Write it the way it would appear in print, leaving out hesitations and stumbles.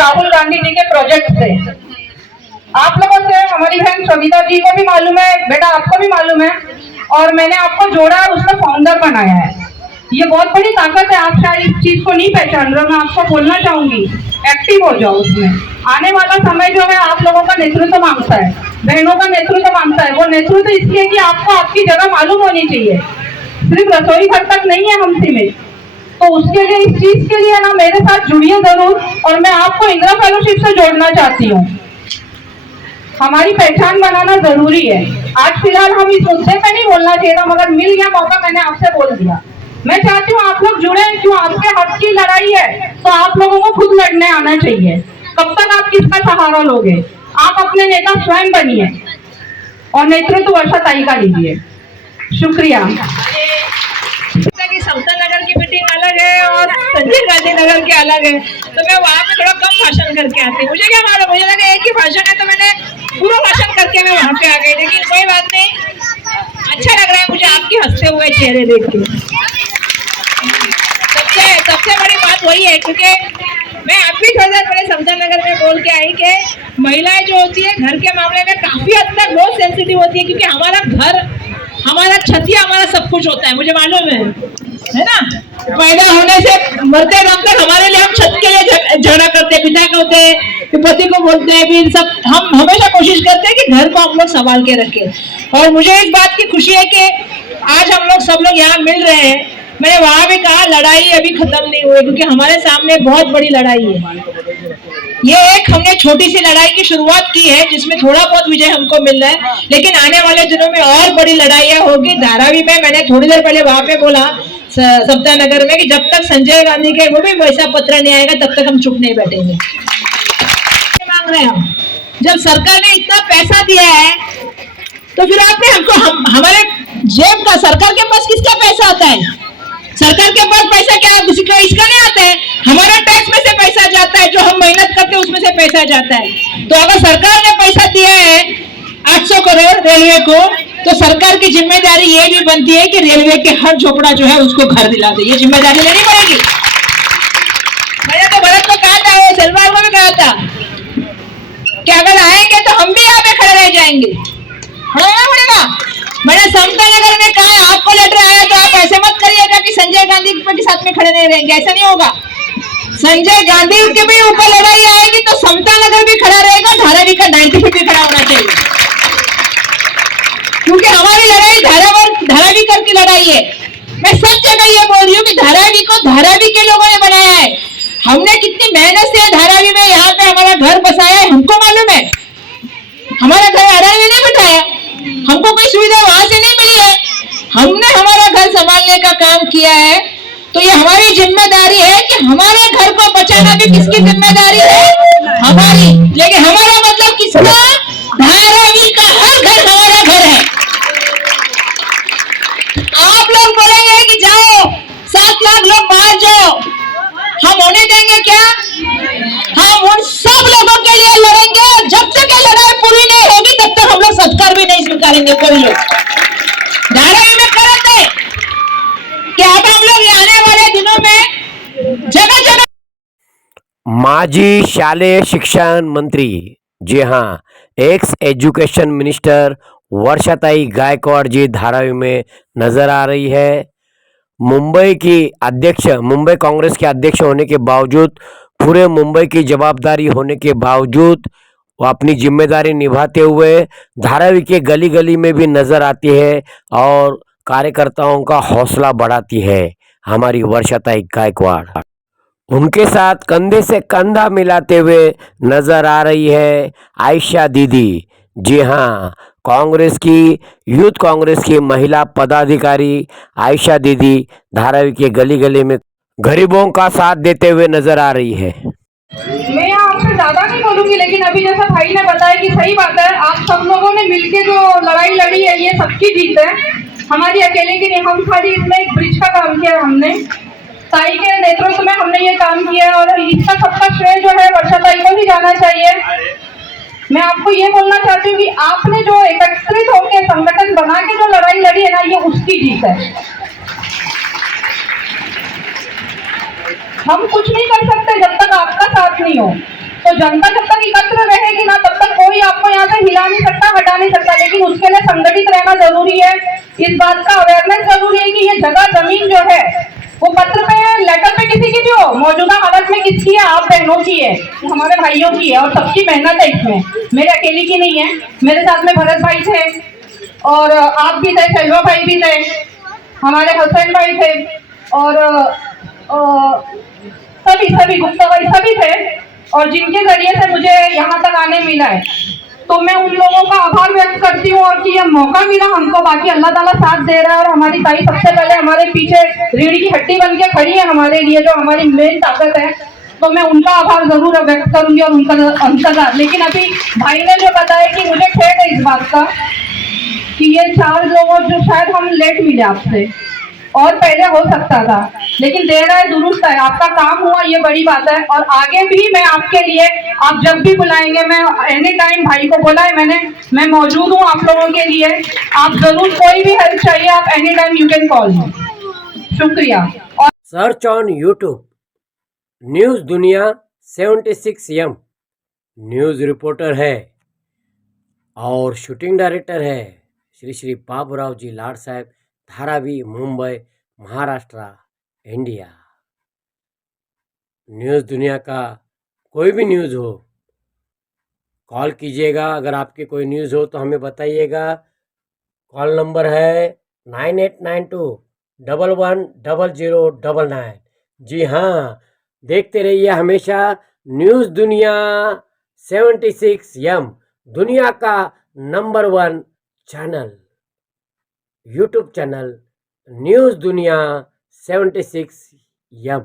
राहुल गांधी जी के प्रोजेक्ट से। आप लोगों से हमारी बहन सविता जी को भी मालूम है, बेटा आपको भी मालूम है, और मैंने आपको जोड़ा है, उसका फाउंडर बनाया है। ये बहुत बड़ी ताकत है। आप शायद इस चीज को नहीं पहचान रहे, मैं आपको बोलना चाहूंगी, एक्टिव हो जाओ उसमें। आने वाला समय जो है आप लोगों का नेतृत्व मांगता है, बहनों का नेतृत्व मांगता है। वो नेतृत्व इसलिए कि आपको आपकी जगह मालूम होनी चाहिए, सिर्फ रसोई घर तक नहीं है हम सीमित। तो उसके लिए, इस चीज के लिए ना मेरे साथ जुड़िए जरूर, और मैं आपको इंदिरा फेलोशिप से जोड़ना चाहती हूँ। हमारी पहचान बनाना जरूरी है। आज फिलहाल हम इस मुद्दे पे नहीं बोलना चाहिए था, मगर मिल गया मौका, मैंने आपसे बोल दिया। मैं चाहती हूँ आप लोग जुड़े, क्यों आपके हक की लड़ाई है तो आप लोगों को खुद लड़ने आना चाहिए। कब तक आप किसका सहारा लोगे? आप अपने नेता स्वयं बनिए और नेतृत्व वर्षा ताई का लीजिए। शुक्रिया। समता नगर की मीटिंग अलग है और संजय गांधी नगर की अलग है, तो मैं वहाँ पे थोड़ा कम भाषण करके आती हूँ। मुझे क्या मालूम, मुझे लगा एक ही भाषण है, तो मैंने पूरा भाषण करके मैं वहाँ पे आ गई। लेकिन कोई बात नहीं, अच्छा लग रहा है मुझे आपके हंसते हुए चेहरे देख के। सबसे बड़ी बात वही है, क्योंकि मैं आप भी थोड़ी देर पहले समता नगर में बोल के आई कि महिलाएं जो होती है घर के मामले में काफी हद तक बहुत सेंसिटिव होती है, क्योंकि हमारा घर, हमारा छतिया, हमारा सब कुछ होता है, मुझे मालूम है ना। पैदा होने से मरते दम तक हमारे लिए हम छत के लिए झगड़ा करते हैं, पिता को होते हैं, पति को बोलते हैं, फिर सब हम हमेशा कोशिश करते हैं कि घर को हम लोग संभाल के रखें। और मुझे इस बात की खुशी है कि आज हम लोग सब लोग यहाँ मिल रहे हैं। मैंने वहां भी कहा लड़ाई अभी खत्म नहीं हुई, क्योंकि हमारे सामने बहुत बड़ी लड़ाई है। ये एक हमने छोटी सी लड़ाई की शुरुआत की है, जिसमें थोड़ा बहुत विजय हमको मिल रहा है, लेकिन आने वाले दिनों में और बड़ी लड़ाइयां होगी। धारावी में मैंने थोड़ी देर पहले वहां पे बोला समता नगर में कि जब तक संजय गांधी के वो भी वैसा पत्र नहीं आएगा तब तक हम चुप नहीं बैठेंगे। मांग रहे हम, जब सरकार ने इतना पैसा दिया है तो फिर आपने हमको हमारे जेब का, सरकार के पास किसका पैसा आता है? सरकार के पास पैसा क्या किसी का इसका नहीं आता है, हमारा टैक्स में से पैसा जाता है, जो हम मेहनत करते हैं उसमें से पैसा जाता है। तो अगर सरकार ने पैसा दिया है 800 करोड़ रेलवे को, तो सरकार की जिम्मेदारी ये भी बनती है कि रेलवे के हर झोपड़ा जो है उसको घर दिला दे। ये जिम्मेदारी लेनी पड़ेगी। मैंने तो भरत को कहा था, वो सलमान को भी कहा था कि अगर आएंगे तो हम भी यहाँ पे खड़े रह जाएंगे, पड़ेगा। मैंने समता नगर में कहा आपको लेटर आया तो आप ऐसे मत करिएगा कि संजय गांधी के साथ में खड़े नहीं रहेंगे, ऐसा नहीं होगा। संजय गांधी के भी ऊपर लड़ाई आएगी तो समता नगर भी खड़ा रहेगा, धारावी का 90 भी खड़ा होना चाहिए, क्योंकि हमारी लड़ाई धारावी कर की लड़ाई है। मैं सब जगह ये बोल रही हूँ कि धारावी को धारावी के लोगों ने बनाया है। हमने कितनी मेहनत से धारावी में यहाँ पे हमारा घर बसाया है, हमको मालूम है। हमारा घर अरल में नहीं बिठाया, हमको कोई सुविधा वहां से नहीं मिली है, हमने हमारा घर संभालने का काम किया है। तो ये हमारी जिम्मेदारी है कि हमारे घर को बचाना भी किसकी जिम्मेदारी है? हमारी। लेकिन हमारा मतलब किसका? धारावी का हर घर हमारा घर है। आप लोग बोलेंगे कि जाओ 7 लाख लोग बाहर जाओ, हम होने देंगे क्या? हम उन सब लोगों के लिए लड़ेंगे, जब तक ये लड़ाई पूरी नहीं होगी तब तक हम लोग सत्कार भी नहीं स्वीकारेंगे। कोई लोग धारावी में करते हैं कि अब हम लोग आने वाले दिनों में जगह जगह। माजी शालेय शिक्षण मंत्री, जी हाँ, एक्स एजुकेशन मिनिस्टर वर्षाताई गायकवाड़ जी धारावी में नजर आ रही है। मुंबई कांग्रेस के अध्यक्ष होने के बावजूद, पूरे मुंबई की जवाबदारी होने के बावजूद वो अपनी जिम्मेदारी निभाते हुए धारावी के गली गली में भी नजर आती है और कार्यकर्ताओं का हौसला बढ़ाती है हमारी वर्षाताई गायकवाड़। उनके साथ कंधे से कंधा मिलाते हुए नजर आ रही है आयशा दीदी। जी हाँ, यूथ कांग्रेस की महिला पदाधिकारी आयशा दीदी धारावी के गली गली में गरीबों का साथ देते हुए नजर आ रही है। मैं यहाँ आपसे ज्यादा नहीं बोलूंगी, लेकिन अभी जैसा भाई ने बताया कि सही बात है, आप सब लोगों ने मिलके जो लड़ाई लड़ी है ये सबकी जीत है, हमारी अकेले की नहीं। हम खाली इसमें एक ब्रिज का काम किया है, हमने ताई के नेतृत्व में हमने ये काम किया है, और इसका सबका श्रेय जो है वर्षा ताई को ही जाना चाहिए। मैं आपको ये बोलना चाहती हूँ कि आपने जो एकत्रित होकर संगठन बना के जो लड़ाई लड़ी है ना, ये उसकी जीत है। हम कुछ नहीं कर सकते जब तक आपका साथ नहीं हो। तो जनता जब तक एकत्र रहेगी ना तब तक कोई आपको यहाँ से हिला नहीं सकता, हटा नहीं सकता, लेकिन उसके लिए संगठित रहना जरूरी है। इस बात का अवेयरनेस जरूरी है कि ये जगह जमीन जो है वो पत्र पे है, लेटर पे किसी की भी हो, मौजूदा हालत में किसकी है, आप बहनों की है, हमारे भाइयों की है और सबकी मेहनत है इसमें, मेरे अकेली की नहीं है। मेरे साथ में भरत भाई थे और आप भी थे, सेल्वा भाई भी थे, हमारे हुसैन भाई थे और सभी गुप्ता भाई सभी थे, और जिनके जरिए से मुझे यहाँ तक आने मिला है, तो मैं उन लोगों का आभार व्यक्त करती हूँ और कि ये मौका मिला हमको। बाकी अल्लाह ताला साथ दे रहा है और हमारी ताई सबसे पहले हमारे पीछे रीढ़ की हड्डी बन के खड़ी है हमारे लिए, जो हमारी मेन ताकत है, तो मैं उनका आभार जरूर व्यक्त करूंगी और उनका अंतर्गत। लेकिन अभी भाई ने जो बताया कि मुझे खेद है इस बात का कि ये 4 लोगों जो शायद हम लेट मिले आपसे, और पहले हो सकता था, लेकिन देर है दुरुस्त है, आपका काम हुआ ये बड़ी बात है। और आगे भी मैं आपके लिए, आप जब भी बुलाएंगे, मैं एनी टाइम, भाई को बोला है मैंने, मैं मौजूद हूँ आप लोगों के लिए। आप जरूर कोई भी हेल्प चाहिए आप any time you can call मी। शुक्रिया। और सर्च ऑन यूट्यूब न्यूज़ दुनिया 76M। न्यूज़ रिपोर्टर है और शूटिंग डायरेक्टर है श्री श्री बाबूराव जी लाड साहब, धारावी, मुंबई, महाराष्ट्र, इंडिया। न्यूज़ दुनिया का कोई भी न्यूज़ हो कॉल कीजिएगा। अगर आपकी कोई न्यूज़ हो तो हमें बताइएगा। कॉल नंबर है 9892110099। जी हाँ, देखते रहिए हमेशा न्यूज़ दुनिया 76M, दुनिया का number 1 channel, YouTube channel news दुनिया 76M।